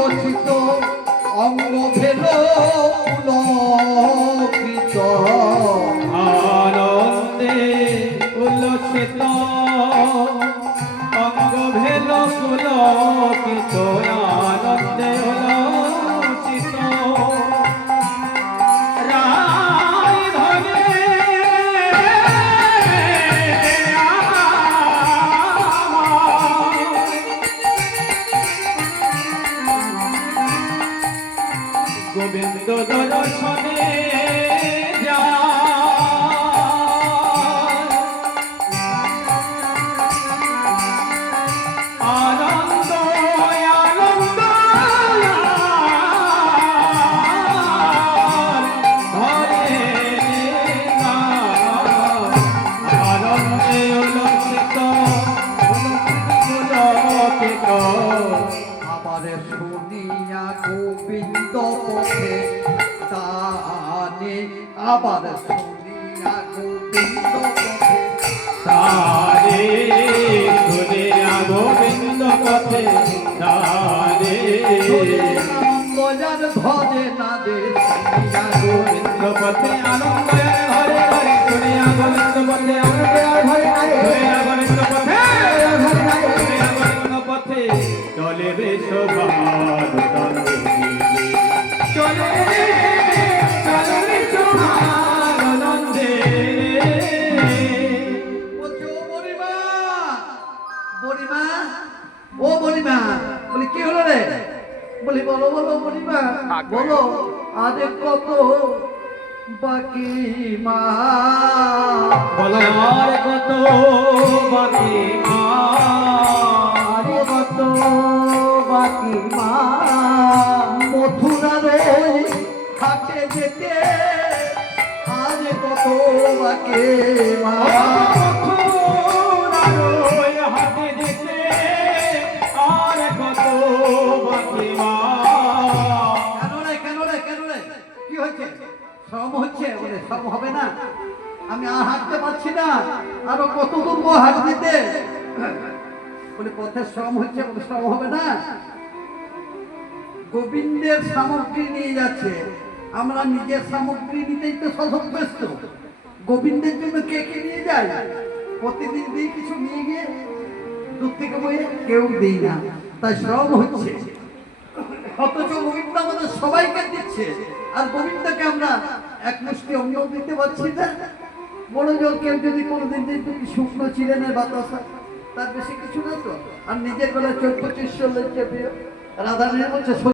উল্লসিত অঙ্গ ভেল পুলকিত আনন্দে উল্লসিত। গোবিন্দ দর্শনে যায় আনন্দ আনন্দ আনন্দে শুনিয়া গোবিন্দ পথে দানে আবার শুনিয়া গোবিন্দ পথে তারে শুনিয়া গোবিন্দ পথে তারে। আনন্দজার ধরে না দে গোবিন্দ পথে আনন্দ বলি বলো বলো বড়িমা বলো আরে কত বাকি মা? বলো আর কত বাকি মা? আরে কত বাকি মা? মথুরার ওই হাটে যেতে কত বাকি মা? শ্রম হচ্ছে, বলে শ্রম হবে না। আমি আর হাঁটতে পারছি না। আরও কত দূর হাত দিতে? বলে পথে শ্রম হচ্ছে, বলে শ্রম হবে না। গোবিন্দের সামগ্রী নিয়ে যাচ্ছে। আমরা নিজের সামগ্রী নিতেই তো সদক ব্যস্ত। গোবিন্দের জন্য কে কে নিয়ে যায়? প্রতিদিন দিই কিছু নিয়ে গিয়ে দূর থেকে বয়ে কেউ দিই না। তাই শ্রম হচ্ছে। অথচ সবাইকে দিচ্ছে। আর গোবিন্দকে আমরা এক মুষ্টি অঙ্গ দিতে পারছি না। জোর কেউ যদি কোনোদিন শুকনো ছিলেন বাতাসা, তার বেশি কিছু না তো? আর নিজের বেলা চোখ পঁচিশ চল্লিশ রাধানের বলছে